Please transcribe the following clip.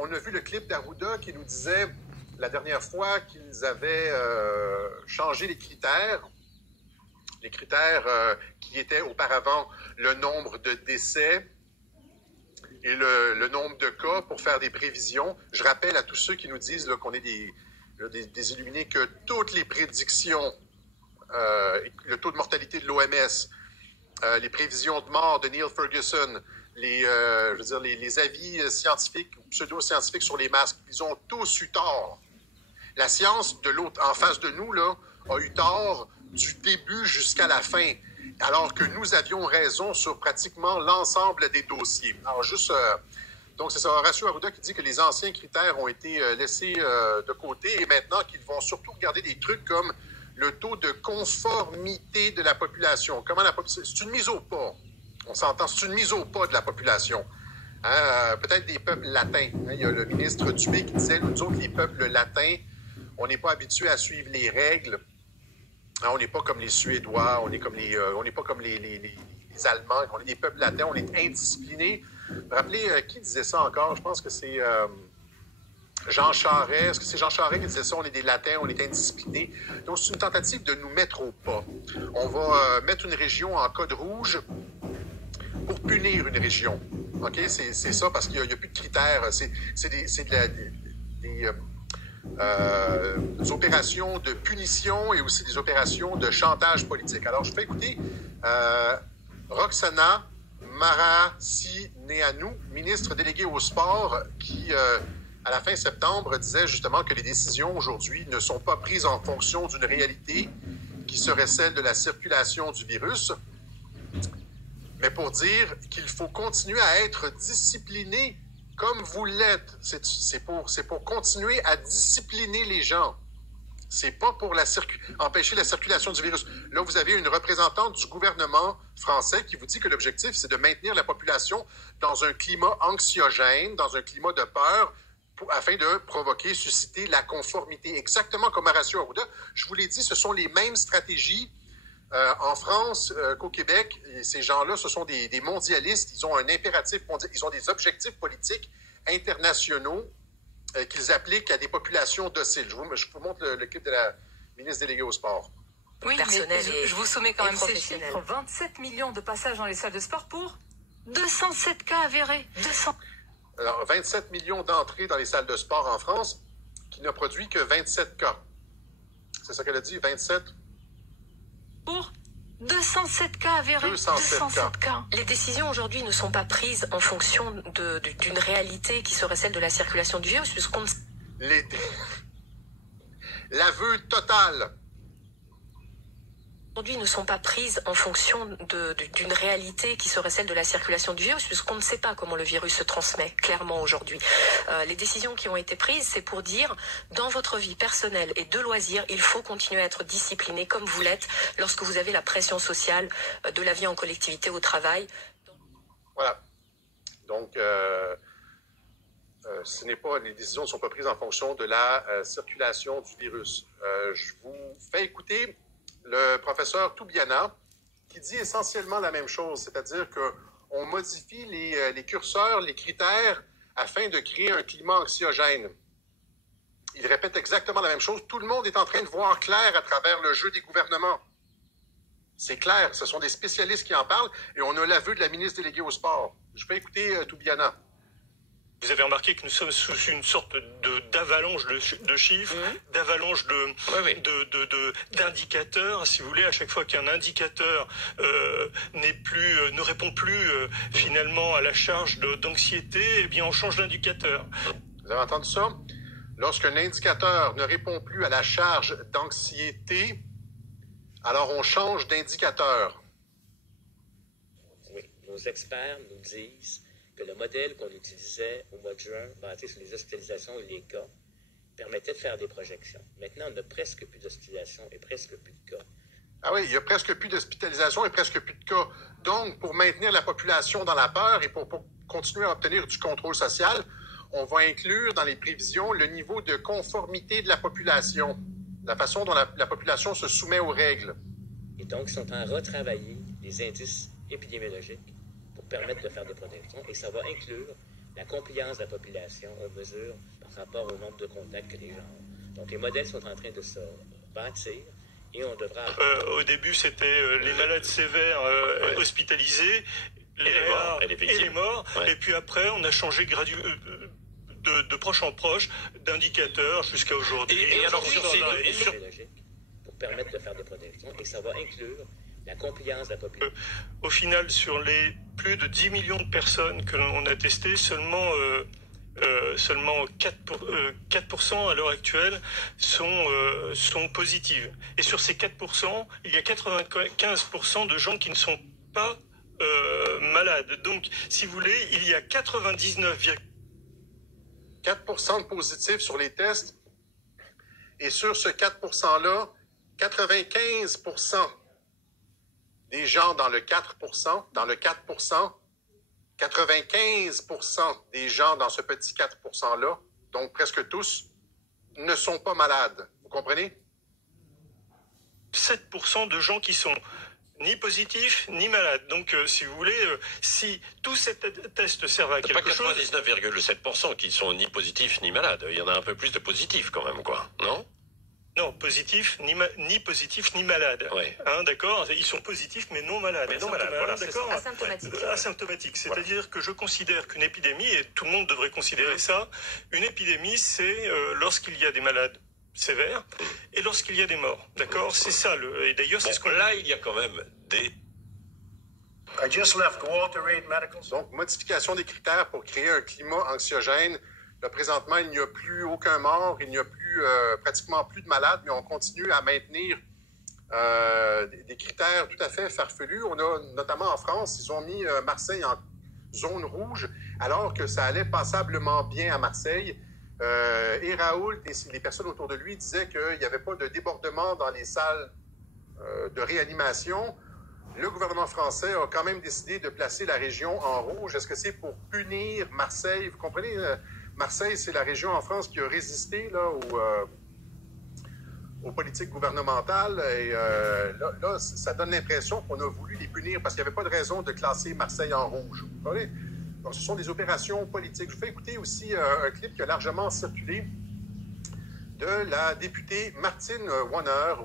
On a vu le clip d'Arruda qui nous disait la dernière fois qu'ils avaient changé les critères qui étaient auparavant le nombre de décès et le nombre de cas pour faire des prévisions. Je rappelle à tous ceux qui nous disent qu'on est des illuminés que toutes les prédictions, le taux de mortalité de l'OMS, les prévisions de mort de Neil Ferguson, les avis scientifiques ou pseudo-scientifiques sur les masques, ils ont tous eu tort. La science de l'autre, en face de nous, là, a eu tort du début jusqu'à la fin, alors que nous avions raison sur pratiquement l'ensemble des dossiers. Alors donc c'est ça, Horacio Arruda qui dit que les anciens critères ont été laissés de côté et maintenant qu'ils vont surtout regarder des trucs comme le taux de conformité de la population. C'est une mise au pas. On s'entend, c'est une mise au pas de la population. Peut-être des peuples latins. Il y a le ministre Dubé qui disait, nous autres, les peuples latins, on n'est pas habitués à suivre les règles. On n'est pas comme les Suédois, on n'est pas comme les Allemands, on est des peuples latins, on est indisciplinés. Rappelez, qui disait ça encore? Je pense que c'est Jean Charest. Est-ce que c'est Jean Charest qui disait ça? On est des latins, on est indisciplinés. Donc, c'est une tentative de nous mettre au pas. On va mettre une région en code rouge pour punir une région. OK? C'est ça, parce qu'il n'y a plus de critères. C'est des opérations de punition et aussi des opérations de chantage politique. Alors, je fais écouter Roxana Maracineanu, ministre déléguée au sport, qui, à la fin septembre, disait justement que les décisions aujourd'hui ne sont pas prises en fonction d'une réalité qui serait celle de la circulation du virus, mais pour dire qu'il faut continuer à être discipliné comme vous l'êtes. C'est pour continuer à discipliner les gens. C'est pas pour empêcher la circulation du virus. Là, vous avez une représentante du gouvernement français qui vous dit que l'objectif, c'est de maintenir la population dans un climat anxiogène, dans un climat de peur, afin de susciter la conformité. Exactement comme Horacio Arruda. Je vous l'ai dit, ce sont les mêmes stratégies en France qu'au Québec. Et ces gens-là, ce sont des mondialistes. Ils ont un impératif mondial. Ils ont des objectifs politiques internationaux qu'ils appliquent à des populations dociles. Je vous montre le clip de la ministre déléguée au sport. Oui, mais je vous soumets quand même ces chiffres. 27 millions de passages dans les salles de sport pour 207 cas avérés. 200. Alors, 27 millions d'entrées dans les salles de sport en France, qui n'a produit que 27 cas. C'est ça qu'elle a dit, 27? Pour 207 cas avérés. 207 cas. Les décisions aujourd'hui ne sont pas prises en fonction d'une réalité qui serait celle de la circulation du virus, puisqu'on l'aveu total. Aujourd'hui ne sont pas prises en fonction d'une réalité qui serait celle de la circulation du virus, puisqu'on ne sait pas comment le virus se transmet clairement aujourd'hui. Les décisions qui ont été prises, c'est pour dire, dans votre vie personnelle et de loisirs, il faut continuer à être discipliné comme vous l'êtes lorsque vous avez la pression sociale de la vie en collectivité au travail. Voilà. Donc, les décisions ne sont pas prises en fonction de la circulation du virus. Je vous fais écouter le professeur Toubiana, qui dit essentiellement la même chose, c'est-à-dire qu'on modifie les curseurs, les critères, afin de créer un climat anxiogène. Il répète exactement la même chose. Tout le monde est en train de voir clair à travers le jeu des gouvernements. C'est clair, ce sont des spécialistes qui en parlent, et on a l'aveu de la ministre déléguée au sport. Je vais écouter Toubiana. Vous avez remarqué que nous sommes sous une sorte d'avalanche de chiffres, d'avalanche d'indicateurs. Si vous voulez, à chaque fois qu'un indicateur ne répond plus finalement à la charge d'anxiété, eh bien on change d'indicateur. Vous avez entendu ça? Lorsqu'un indicateur ne répond plus à la charge d'anxiété, alors on change d'indicateur. Oui, nos experts nous disent que le modèle qu'on utilisait au mois de juin, basé sur les hospitalisations et les cas, permettait de faire des projections. Maintenant, on n'a presque plus d'hospitalisations et presque plus de cas. Ah oui, il y a presque plus d'hospitalisation et presque plus de cas. Donc, pour maintenir la population dans la peur et pour continuer à obtenir du contrôle social, on va inclure dans les prévisions le niveau de conformité de la population, la façon dont la population se soumet aux règles. Et donc, ils sont en retravailler les indices épidémiologiques pour permettre de faire des projections. Et ça va inclure la compliance de la population aux mesures par rapport au nombre de contacts que les gens ont. Donc les modèles sont en train de se bâtir et on devra... Au début, c'était les malades sévères hospitalisés, les rares et les morts. Ouais. Et puis après, on a changé de proche en proche d'indicateurs jusqu'à aujourd'hui. Et alors sur pour permettre de faire des protections, et ça va inclure la compliance de la population. Au final, sur les plus de 10 millions de personnes que l'on a testées, seulement 4% à l'heure actuelle sont positives. Et sur ces 4%, il y a 95% de gens qui ne sont pas malades. Donc, si vous voulez, il y a 4% de positifs sur les tests. Et sur ce 4%-là, 95% des gens dans le 4%, 95% des gens dans ce petit 4%-là, donc presque tous, ne sont pas malades. Vous comprenez? 7% de gens qui sont ni positifs, ni malades. Donc, si vous voulez, si tous ces tests servent à quelque chose... C'est pas 99,7% qui sont ni positifs, ni malades. Il y en a un peu plus de positifs quand même, quoi. Non? Non, positifs, ni positifs, ni malades. Oui. Hein, d'accord? Ils sont positifs, mais non malades. Mais non malades, voilà, d'accord? Asymptomatiques. Asymptomatiques. C'est-à-dire que je considère qu'une épidémie, et tout le monde devrait considérer ça, une épidémie, c'est lorsqu'il y a des malades sévères et lorsqu'il y a des morts. D'accord? C'est ça. Et d'ailleurs, c'est ce qu'on... Là, il y a quand même des... Donc, modification des critères pour créer un climat anxiogène. Là, présentement, il n'y a plus aucun mort, il n'y a plus pratiquement plus de malades, mais on continue à maintenir des critères tout à fait farfelus. On a, notamment en France, ils ont mis Marseille en zone rouge, alors que ça allait passablement bien à Marseille. Et Raoult et les personnes autour de lui disaient qu'il n'y avait pas de débordement dans les salles de réanimation. Le gouvernement français a quand même décidé de placer la région en rouge. Est-ce que c'est pour punir Marseille? Vous comprenez? Marseille, c'est la région en France qui a résisté là, aux politiques gouvernementales. Et là, ça donne l'impression qu'on a voulu les punir parce qu'il n'y avait pas de raison de classer Marseille en rouge. Vous comprenez? Donc, ce sont des opérations politiques. Je vous fais écouter aussi un clip qui a largement circulé de la députée Martine Warner.